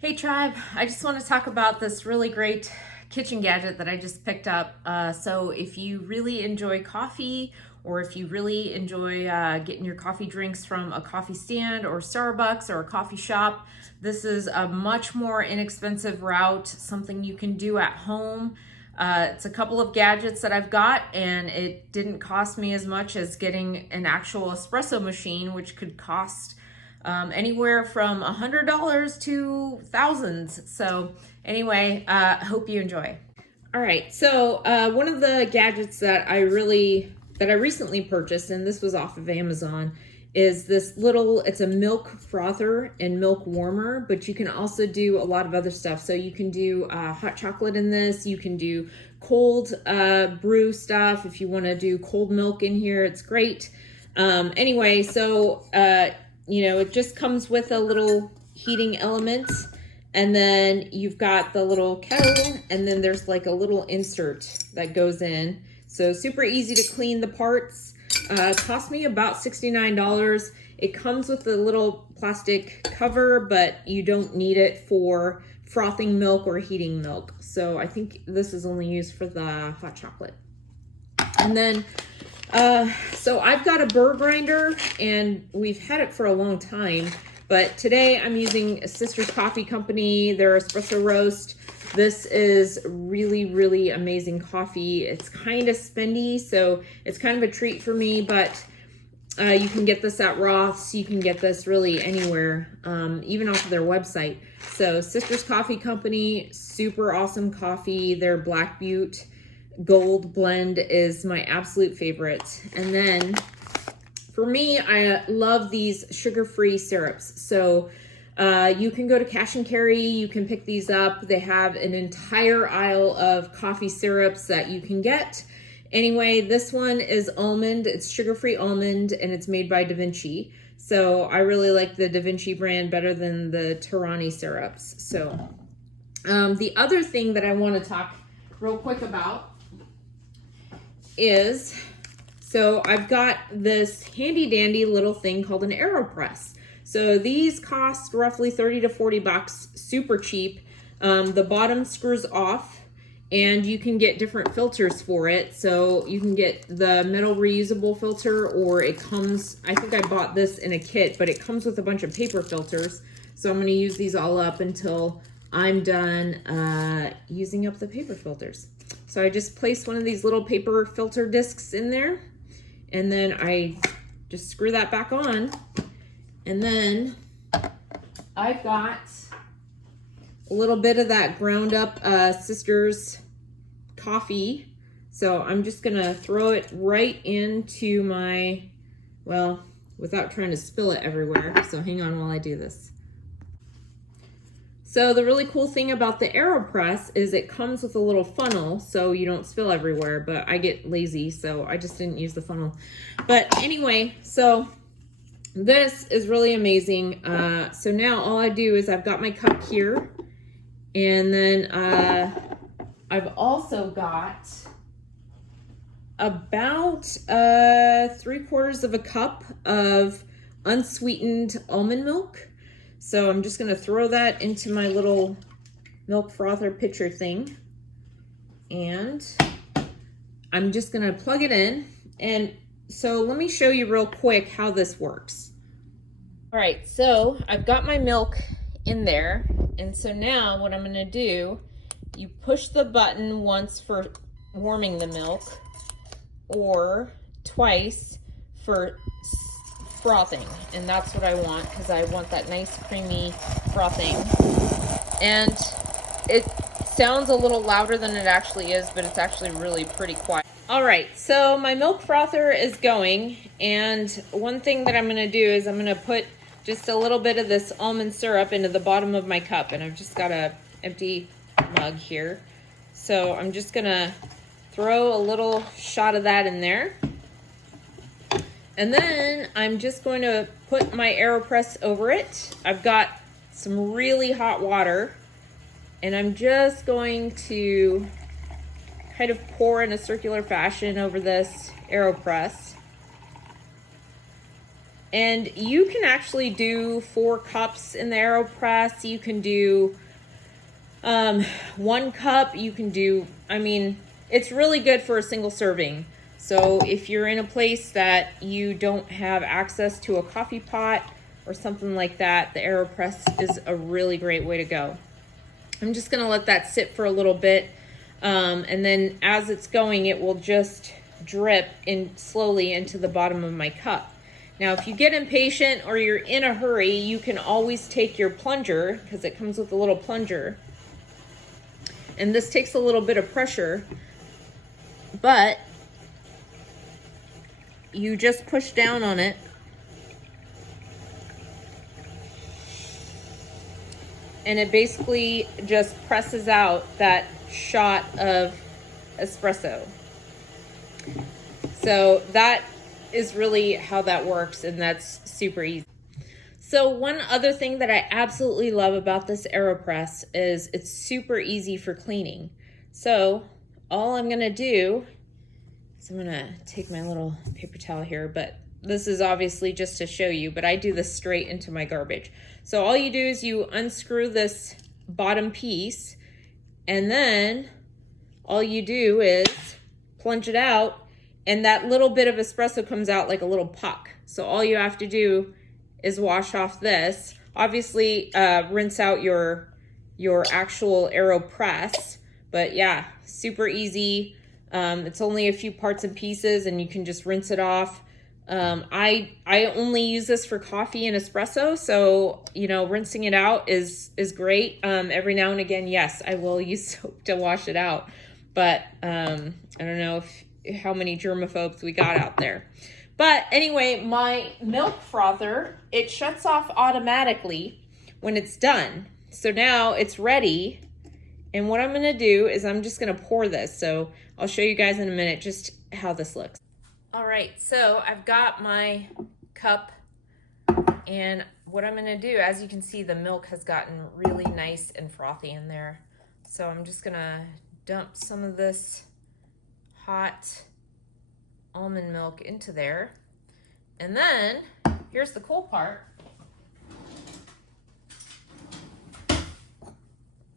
Hey tribe, I just want to talk about this really great kitchen gadget that I just picked up. So if you really enjoy coffee, or if you really enjoy getting your coffee drinks from a coffee stand or Starbucks or a coffee shop, this is a much more inexpensive route, something you can do at home. It's a couple of gadgets that I've got, and it didn't cost me as much as getting an actual espresso machine, which could cost anywhere from $100 to thousands. So anyway, hope you enjoy. All right, so one of the gadgets that I recently purchased, and this was off of Amazon, is this it's a milk frother and milk warmer, but you can also do a lot of other stuff. So you can do hot chocolate in this, you can do cold brew stuff. If you want to do cold milk in here, it's great. Anyway, so it just comes with a little heating element, and then you've got the little kettle, and then there's like a little insert that goes in. So super easy to clean the parts. Cost me about $69. It comes with a little plastic cover, but you don't need it for frothing milk or heating milk. So I think this is only used for the hot chocolate. And then so I've got a burr grinder, and we've had it for a long time, but today I'm using Sister's Coffee Company, their espresso roast. This is really, really amazing coffee. It's kind of spendy, so it's kind of a treat for me, but you can get this at Roth's. You can get this really anywhere, even off of their website. So Sister's Coffee Company, super awesome coffee. Their Black Butte Gold blend is my absolute favorite. And then for me, I love these sugar-free syrups. So you can go to Cash and Carry, you can pick these up. They have an entire aisle of coffee syrups that you can get. Anyway, this one is almond. It's sugar-free almond, and it's made by Da Vinci. So I really like the Da Vinci brand better than the Torani syrups. So the other thing that I want to talk real quick about is, so I've got this handy dandy little thing called an AeroPress. So these cost roughly 30 to 40 bucks, super cheap. The bottom screws off, and you can get different filters for it. So you can get the metal reusable filter, or it comes, I think I bought this in a kit, but it comes with a bunch of paper filters. So I'm going to use these all up until I'm done using up the paper filters. So I just place one of these little paper filter discs in there, and then I just screw that back on. And then I've got a little bit of that ground up Sister's coffee. So I'm just gonna throw it right into my, well, without trying to spill it everywhere. So hang on while I do this. So the really cool thing about the AeroPress is it comes with a little funnel so you don't spill everywhere, but I get lazy, so I just didn't use the funnel. But anyway, so this is really amazing. So now all I do is I've got my cup here, and then I've also got about 3/4 of a cup of unsweetened almond milk. So I'm just going to throw that into my little milk frother pitcher thing, and I'm just going to plug it in. And so let me show you real quick how this works. All right, so I've got my milk in there, and so now what I'm going to do, you push the button once for warming the milk, or twice for frothing, and that's what I want, because I want that nice creamy frothing. And it sounds a little louder than it actually is, but it's actually really pretty quiet. All right, so my milk frother is going, and one thing that I'm going to do is I'm going to put just a little bit of this almond syrup into the bottom of my cup, and I've just got an empty mug here. So I'm just going to throw a little shot of that in there. And then I'm just going to put my AeroPress over it. I've got some really hot water, and I'm just going to kind of pour in a circular fashion over this AeroPress. And you can actually do 4 cups in the AeroPress. You can do 1 cup. You can do, I mean, it's really good for a single serving. So if you're in a place that you don't have access to a coffee pot or something like that, the AeroPress is a really great way to go. I'm just gonna let that sit for a little bit. And then as it's going, it will just drip in slowly into the bottom of my cup. Now, if you get impatient or you're in a hurry, you can always take your plunger, because it comes with a little plunger. And this takes a little bit of pressure, but you just push down on it. And it basically just presses out that shot of espresso. So that is really how that works, and that's super easy. So one other thing that I absolutely love about this AeroPress is it's super easy for cleaning. So all I'm gonna do is I'm gonna take my little paper towel here, but this is obviously just to show you, but I do this straight into my garbage. So all you do is you unscrew this bottom piece, and then all you do is plunge it out, and that little bit of espresso comes out like a little puck. So all you have to do is wash off this. Obviously, rinse out your actual AeroPress, but yeah, super easy. It's only a few parts and pieces, and you can just rinse it off. I only use this for coffee and espresso, so you know, rinsing it out is great. Every now and again, yes, I will use soap to wash it out, but I don't know how many germaphobes we got out there. But anyway, my milk frother, it shuts off automatically when it's done. So now it's ready. And what I'm gonna do is I'm just gonna pour this. So I'll show you guys in a minute just how this looks. All right, so I've got my cup, and what I'm gonna do, as you can see, the milk has gotten really nice and frothy in there. So I'm just gonna dump some of this hot almond milk into there. And then here's the cool part.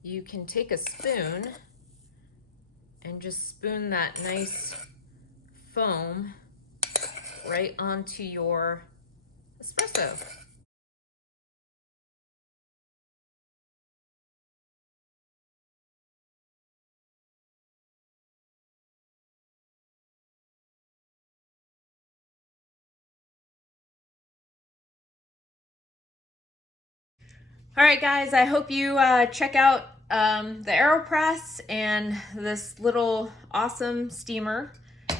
You can take a spoon and just spoon that nice foam right onto your espresso. All right, guys, I hope you check out the AeroPress and this little awesome steamer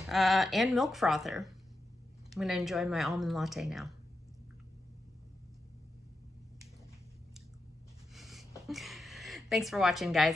and milk frother. I'm gonna enjoy my almond latte now. Thanks for watching, guys.